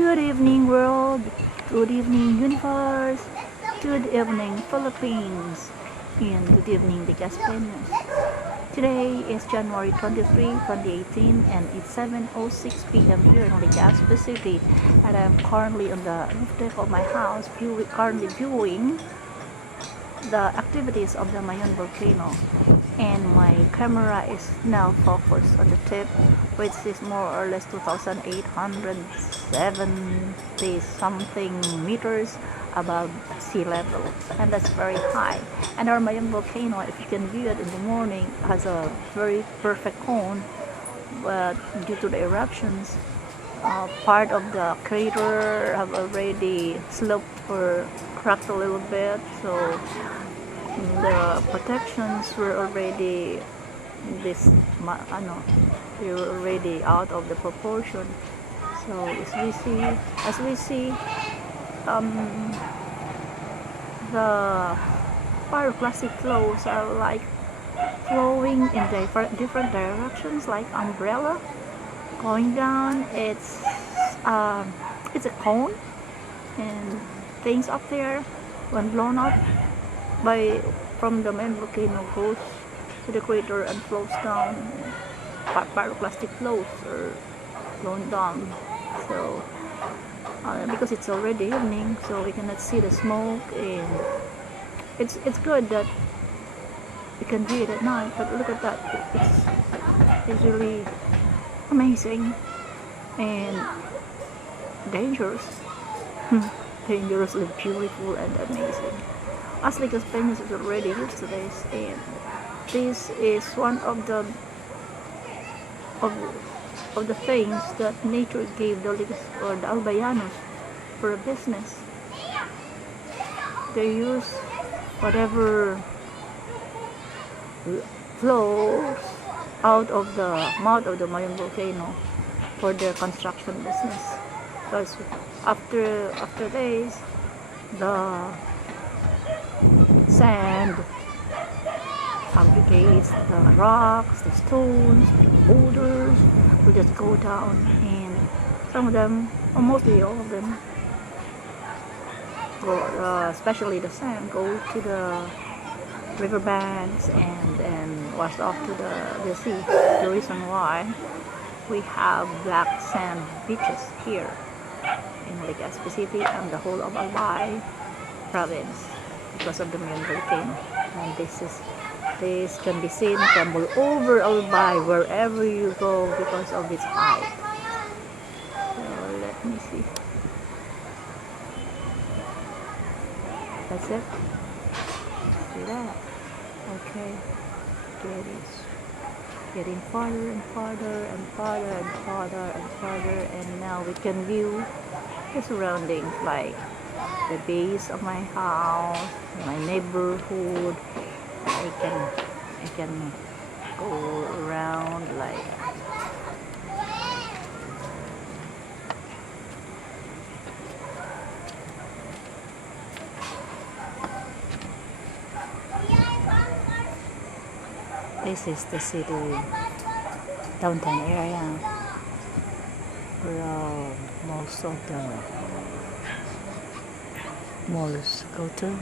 Good evening world, good evening universe, good evening Philippines, and good evening Legazpeños. Today is January 23, 2018 and it's 7:06 p.m. here in Legazpi City, and I'm currently on the roof deck of my house currently viewing the activities of the Mayon Volcano, and my camera is now focused on the tip, which is more or less 2,870 something meters above sea level, and that's very high. And our Mayon Volcano, if you can view it in the morning, has a very perfect cone, but due to the eruptions, part of the crater have already sloped or cracked a little bit, so the protections were already they were already out of the proportion. So as we see the pyroclastic flows are like flowing in different directions, like umbrella going down. It's a cone, and things up there, when blown up from the main volcano, goes to the crater and flows down. Pyroclastic flows are blown down. So because it's already evening, so we cannot see the smoke, and it's good that we can view it at night. But look at that, it's really amazing and dangerous. Dangerously beautiful and amazing. As Legazpeños is already used to this, and this is one of the things that nature gave the Albayanos for a business. They use whatever flows out of the mouth of the Mayon Volcano for their construction business. Because after days, the sand aggregates, the rocks, the stones, the boulders will just go down, and some of them, or mostly all of them, go, especially the sand, go to the riverbanks and wash off to the sea. The reason why we have black sand beaches here in Legazpi City and the whole of Albay province, because of the Mayon Volcano. And this can be seen from all over Albay, wherever you go, because of its height. So let me see. That's it. See that? Okay. There it is. Getting farther and farther and farther and farther and farther, and now we can view the surroundings, like the base of my house, my neighborhood. I can go around like this is the city downtown area where most of the malls go to.